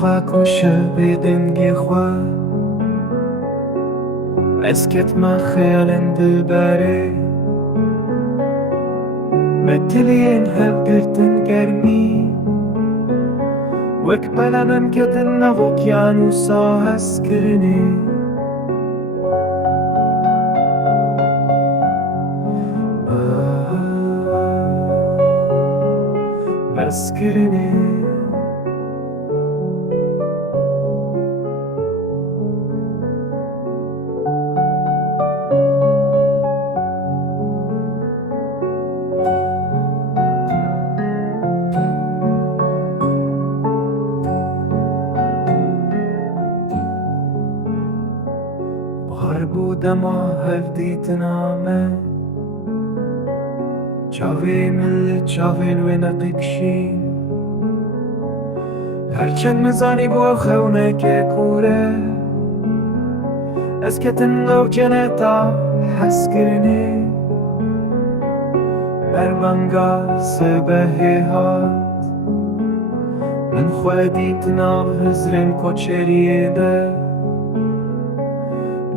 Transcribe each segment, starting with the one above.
غاكوشة بيدنجي خوا اسكت ما خيال دلباري متلين هبقرتن كرمي وكبلا نمكتن نغوكيانوسا هسكرني مسكرني بغربو دما هفديت نامه چاوی مل چاوین و نقیقشی هرچند مزانی بو خونه که کوره اسکتن لو جنتا حس کرنی برمانگا سبه هات من خودیت ناو هزرین کوچریه ده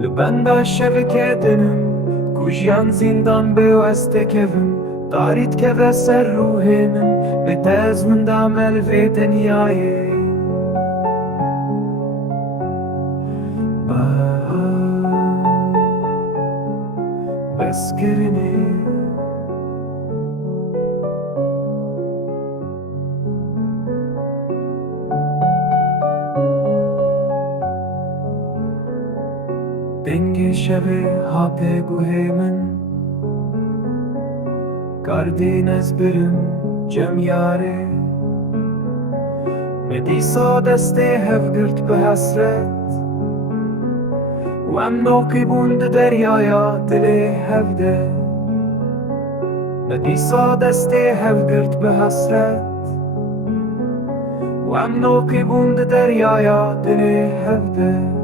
لبن با شبکه دنم کوژیان زندان بیوسته کفم دارید که به سر روح من به تز من دامل في دنیای بس کرنی دنگ شب ها بگوه من کردین از برم جمعیاره مدیسا دسته هفگرد به حسرت و ام نوکی بوند دریایا دل هفده مدیسا دسته هفگرد به حسرت و ام نوکی بوند دریایا دل هفده